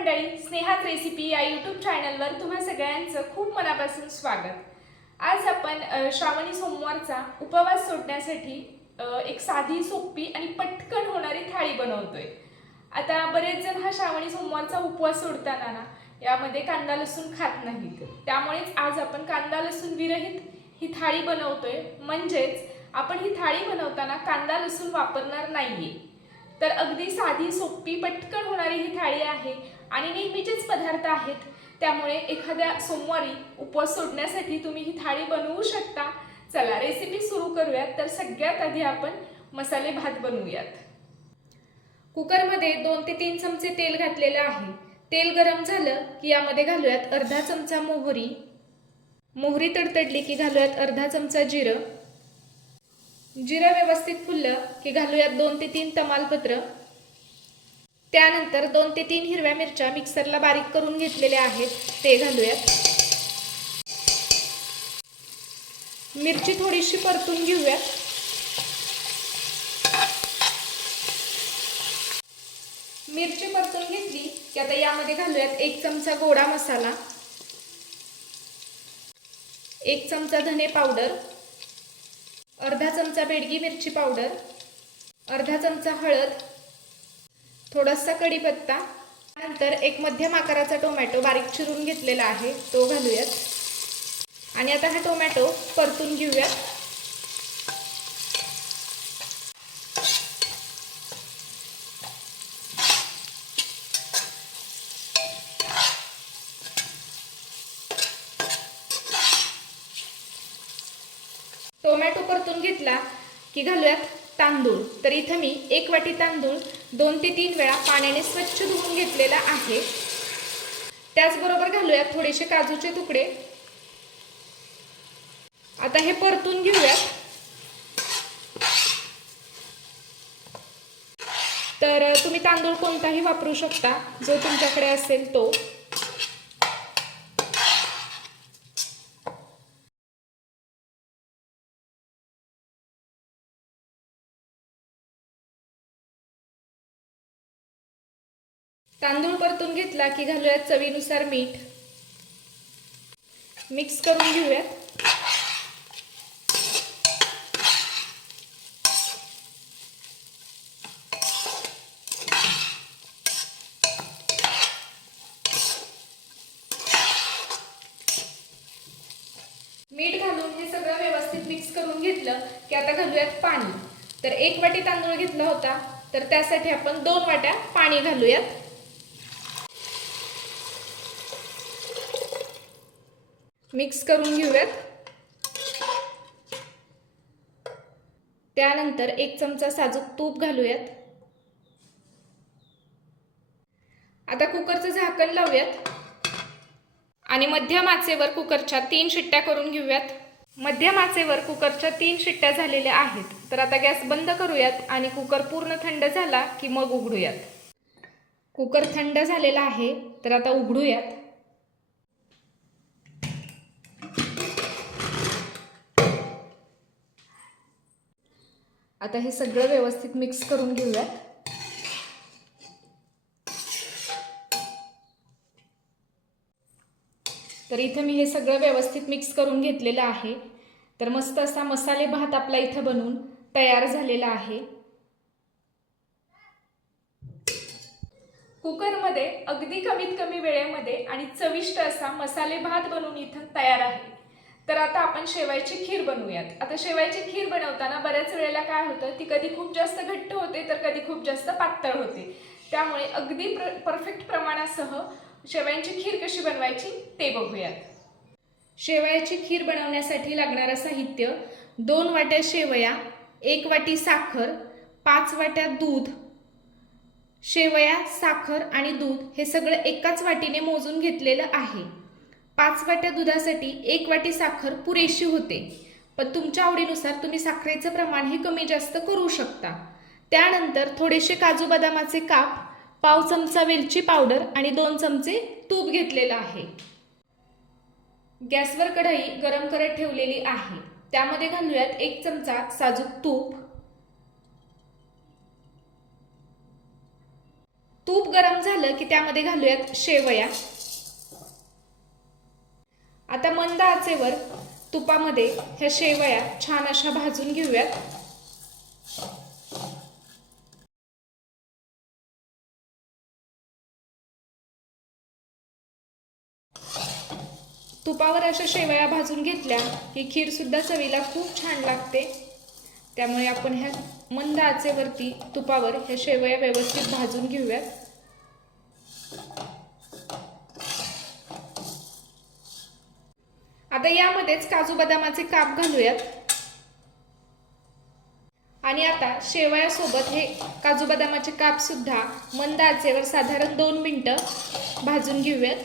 मंडळी स्नेहात रेसिपी या यूट्यूब चॅनलवर तुम्हा सगळ्यांचं खूप मनापासून स्वागत. आज आपण श्रावणी सोमवारचा उपवास सोडण्यासाठी एक साधी सोपी आणि पटकन होणारी थाळी बनवतोय. आता बरेच जण हा श्रावणी सोमवारचा उपवास सोडताना ना यामध्ये कांदा लसूण खात नाहीत. त्यामुळेच आज आपण कांदा लसूण विरहित ही थाळी बनवतोय. म्हणजेच आपण ही थाळी बनवताना कांदा लसूण वापरणार नाहीये. तर अगदी साधी सोपी पटकन होणारी ही थाळी आहे. आणि नेहमीचेच पदार्थ आहेत. त्यामुळे एखाद्या सोमवारी उपवास सोडण्यासाठी तुम्ही ही थाळी बनवू शकता. चला रेसिपी सुरू करूयात. तर सगळ्यात आधी आपण मसाले भात बनवूयात. कुकरमध्ये दोन ते तीन चमचे तेल घातलेलं आहे. तेल गरम झालं की यामध्ये घालूयात अर्धा चमचा मोहरी. मोहरी तडतडली की घालूयात अर्धा चमचा जिरं. जिरं व्यवस्थित फुललं की घालूयात दोन ते तीन तमालपत्र. त्यानंतर दोन ते तीन हिरव्या मिरच्या मिक्सरला बारीक करून घेतलेल्या आहेत. ते घालूयात. मिरची थोडीशी परतून घेऊयात. मिरची परतून घेतली की आता यामध्ये घालूयात एक चमचा गोडा मसाला एक चमचा धने पावडर अर्धा चमचा बेडगी मिरची पावडर अर्धा चमचा हळद थोडासा कढीपत्ता नंतर एक मध्यम आकाराचा टोमॅटो बारीक चिरून घेतलेला आहे तो घालूयात. आणि आता हा टोमॅटो परतून घेऊयात. टोमॅटो परतून घेतला की घालूयात. तांदूळ. तर इथं मी एक वाटी तांदूळ दोन ते तीन वेळा पाण्याने स्वच्छ धुवून घेतलेला आहे. त्याचबरोबर घालूयात थोडेसे काजूचे तुकडे. आता हे परतून घेऊयात. तर तुम्ही तांदूळ कोणताही वापरू शकता जो तुमच्याकडे असेल तो. तांदूळ परतून घेतला की घालूयात चवीनुसार मीठ. मिक्स करून घेऊयात. मीठ घालून हे सगळं व्यवस्थित मिक्स करून घेतलं की आता घालूयात पाणी. तर एक वाटी तांदूळ घेतला होता तर त्यासाठी आपण दोन वाट्या पाणी घालूयात. मिक्स करून घेऊयात. त्यानंतर एक चमचा साजूक तूप घालूयात. आता कुकरचं झाकण लावूयात. आणि मध्यम आचेवर कुकरच्या तीन शिट्ट्या करून घेऊयात. मध्यम आचेवर कुकरच्या तीन शिट्ट्या झालेल्या आहेत. तर आता गॅस बंद करूयात आणि कुकर पूर्ण थंड झाला की मग उघडूयात. कुकर थंड झालेला आहे तर आता उघडूयात. आता हे सगळं व्यवस्थित मिक्स करून घेऊयात. तर इथं मी हे सगळं व्यवस्थित मिक्स करून घेतलेलं आहे. तर मस्त असा मसाले भात आपला इथं बनवून तयार झालेला आहे. कुकरमध्ये अगदी कमीत कमी वेळेमध्ये आणि चविष्ट असा मसाले भात बनवून इथं तयार आहे. तर आता आपण शेवायची खीर बनवूयात. आता शेवायची खीर बनवताना बऱ्याच वेळेला काय होतं ती कधी खूप जास्त घट्ट होते तर कधी खूप जास्त पातळ होते. त्यामुळे अगदी प्र परफेक्ट प्रमाणासह शेवयांची खीर कशी बनवायची ते बघूयात. शेवयाची खीर बनवण्यासाठी लागणारं साहित्य दोन वाट्या शेवया एक वाटी साखर पाच वाट्या दूध. शेवया साखर आणि दूध हे सगळं एकाच वाटीने मोजून घेतलेलं आहे. पाच वाट्या दुधासाठी एक वाटी साखर पुरेशी होते. पण तुमच्या आवडीनुसार तुम्ही साखरेचं प्रमाण हे कमी जास्त करू शकता. त्यानंतर थोडेसे काजू बदामाचे काप पाव चमचा वेलची पावडर आणि दोन चमचे तूप घेतलेलं आहे. गॅसवर कढई गरम करत ठेवलेली आहे. त्यामध्ये घालूयात एक चमचा साजूक तूप. तूप गरम झालं की त्यामध्ये घालूयात शेवया. आता मंद आचेवर तुपामध्ये ह्या शेवया छान अशा भाजून घेऊयात. तुपावर अशा शेवया भाजून घेतल्या की खीर सुद्धा चवीला खूप छान लागते. त्यामुळे आपण ह्या मंद आचेवरती तुपावर ह्या शेवया व्यवस्थित भाजून घेऊयात. आता यामध्येच काजू बदामाचे काप घालूयात. आणि आता शेवयासोबत हे काजू बदामाचे काप सुद्धा मंद आचेवर साधारण दोन मिनिटं भाजून घेऊयात.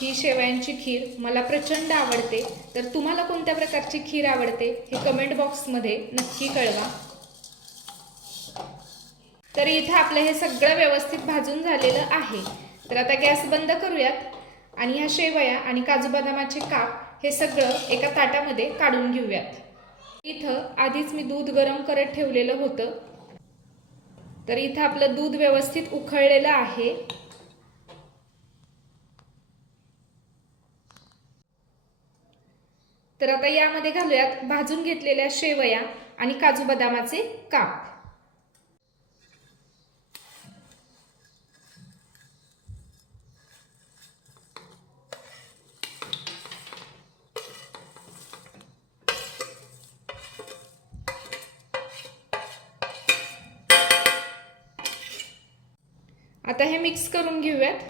ही शेवयांची खीर मला प्रचंड आवडते. तर तुम्हाला कोणत्या प्रकारची खीर आवडते हे कमेंट बॉक्समध्ये नक्की कळवा. तर इथं आपलं हे सगळं व्यवस्थित भाजून झालेलं आहे. तर आता गॅस बंद करूयात. आणि ह्या शेवया आणि काजू बदामाचे काप हे सगळं एका ताटामध्ये काढून घेऊयात. इथं आधीच मी दूध गरम करत ठेवलेलं होतं. तर इथं आपलं दूध व्यवस्थित उखळलेलं आहे. तर आता यामध्ये घालूयात भाजून घेतलेल्या शेवया आणि काजू बदामाचे काप. आता हे मिक्स करून घेऊयात.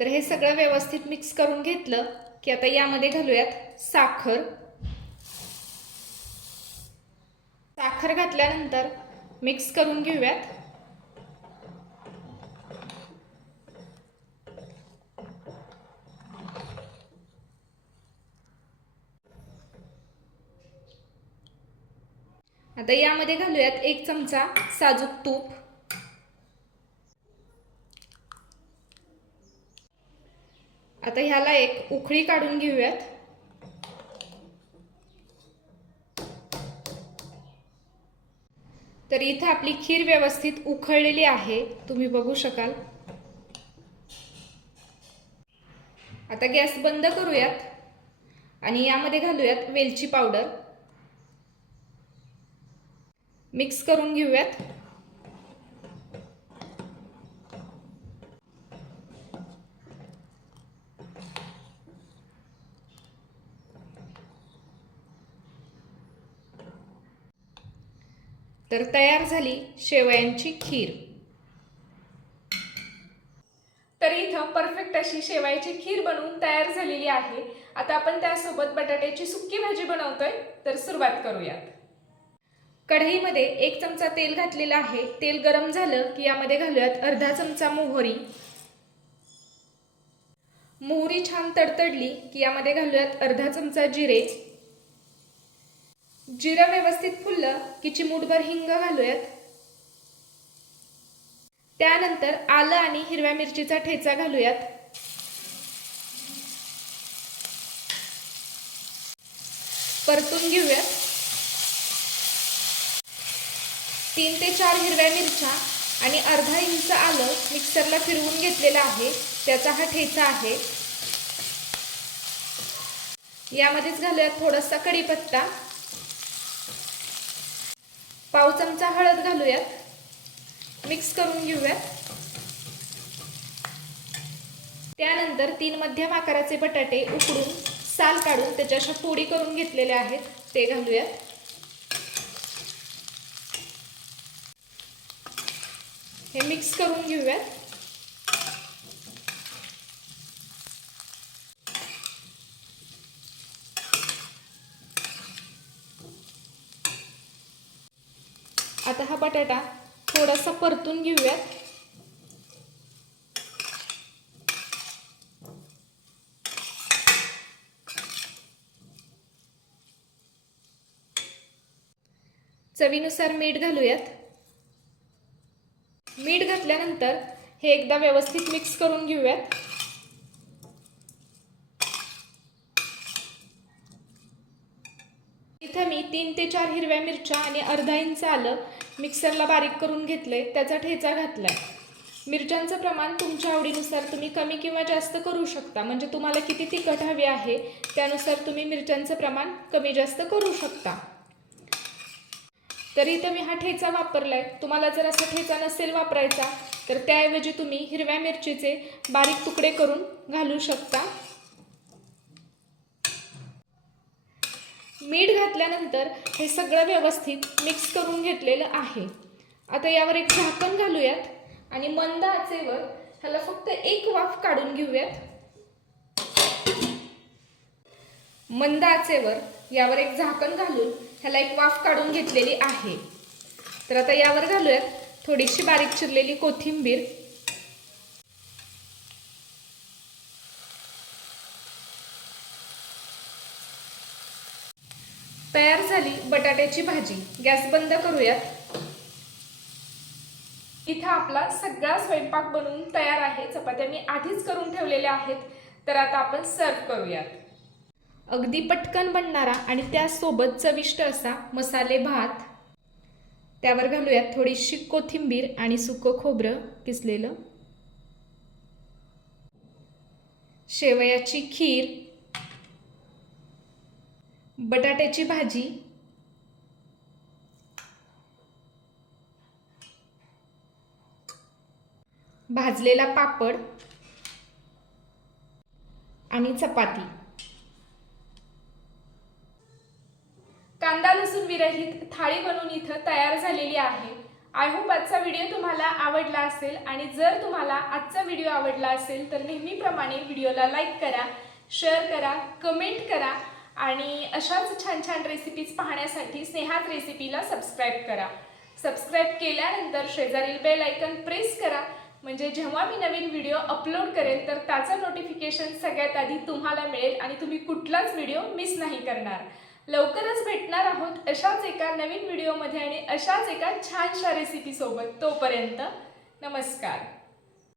तर हे सगळं व्यवस्थित मिक्स करून घेतलं की आता यामध्ये घालूयात साखर. साखर घातल्यानंतर मिक्स करून घेऊयात. आता यामध्ये घालूयात एक चमचा साजूक तूप. आता ह्याला एक उकळी काढून घेऊयात. तर इथं आपली खीर व्यवस्थित उखळलेली आहे. तुम्ही बघू शकाल. आता गॅस बंद करूयात आणि यामध्ये घालूयात वेलची पावडर. मिक्स करून घेऊयात. तर तयार झाली शेवयांची खीर. तर इथं परफेक्ट अशी शेवयाची खीर बनवून तयार झालेली आहे. आता आपण त्यासोबत बटाट्याची सुक्की भाजी बनवतोय तर सुरुवात करूयात. कढईमध्ये एक चमचा तेल घातलेलं आहे. तेल गरम झालं की यामध्ये घालूयात अर्धा चमचा मोहरी. मोहरी छान तडतडली की यामध्ये घालूयात अर्धा चमचा जिरे. जिरं व्यवस्थित फुललं की चिमूटभर हिंग घालूयात. त्यानंतर आलं आणि हिरव्या मिरचीचा ठेचा घालूयात. परतून घेऊयात. तीन ते चार हिरव्या मिरच्या आणि अर्धा इंच आलं मिक्सरला फिरवून घेतलेलं आहे. त्याचा हा ठेचा आहे. यामध्येच घालूयात थोडासा कढीपत्ता. पाव चमचा हळद घालूयात. मिक्स करून घेऊयात. त्यानंतर तीन मध्यम आकाराचे बटाटे उकडून साल काढून त्याच्या अशा फोडी करून घेतलेल्या आहेत. ते घालूयात. हे मिक्स करून घेऊयात. आता हा बटाटा थोडासा परतून घेऊयात. चवीनुसार मीठ घालूयात. मीठ घातल्यानंतर हे एकदा व्यवस्थित मिक्स करून घेऊयात. इथं मी तीन ते चार हिरव्या मिरच्या आणि अर्धा इंच आलं मिक्सरला बारीक करून घेतलंय त्याचा ठेचा घातलाय. मिरच्यांचं प्रमाण तुमच्या आवडीनुसार तुम्ही कमी किंवा जास्त करू शकता म्हणजे तुम्हाला किती तिखट हवे आहे त्यानुसार तुम्ही मिरच्यांचं प्रमाण कमी जास्त करू शकता. तर इथं मी हा ठेचा वापरलाय. तुम्हाला जर असा ठेचा नसेल वापरायचा तर त्याऐवजी तुम्ही हिरव्या मिरचीचे बारीक तुकडे करून घालू शकता. मीठ घातल्यानंतर हे सगळं व्यवस्थित मिक्स करून घेतलेलं आहे. आता यावर एक झाकण घालूयात आणि मंद आचेवर ह्याला फक्त एक वाफ काढून घेऊयात. मंद आचेवर यावर एक झाकण घालून ह्याला एक वाफ काढून घेतलेली आहे. तर आता यावर घालूयात थोडीशी बारीक चिरलेली कोथिंबीर. तयार झाली बटाट्याची भाजी. गॅस बंद करूयात. इथं आपला सगळा स्वयंपाक बनवून तयार आहे. चपात्या मी आधीच करून ठेवलेल्या आहेत. तर आता आपण सर्व करूयात. अगदी पटकन बनणारा आणि त्यासोबत चविष्ट असा मसाले भात. त्यावर घालूयात थोडीशी कोथिंबीर आणि सुकं खोबरं किसलेलं. शेवयाची खीर. बटाट्याची भाजी. भाजलेला पापड. आणि चपाती. विरहित थाळी बनवून इथं तयार झालेली आहे. आय होप आजचा व्हिडिओ तुम्हाला आवडला असेल आणि जर तुम्हाला आजचा व्हिडिओ आवडला असेल तर नेहमीप्रमाणे व्हिडिओला लाईक करा शेअर करा कमेंट करा आणि अशाच छान छान रेसिपीज पाहण्यासाठी स्नेहात रेसिपीला सबस्क्राईब करा. सबस्क्राईब केल्यानंतर शेजारील बेल आयकन प्रेस करा. म्हणजे जेव्हा मी नवीन व्हिडिओ अपलोड करेल तर त्याचं नोटिफिकेशन सगळ्यात आधी तुम्हाला मिळेल आणि तुम्ही कुठलाच व्हिडिओ मिस नाही करणार. लवकरच भेटणार आहोत अशाच एका नवीन व्हिडिओमध्ये आणि अशाच एका छानशा रेसिपीसोबत तोपर्यंत नमस्कार.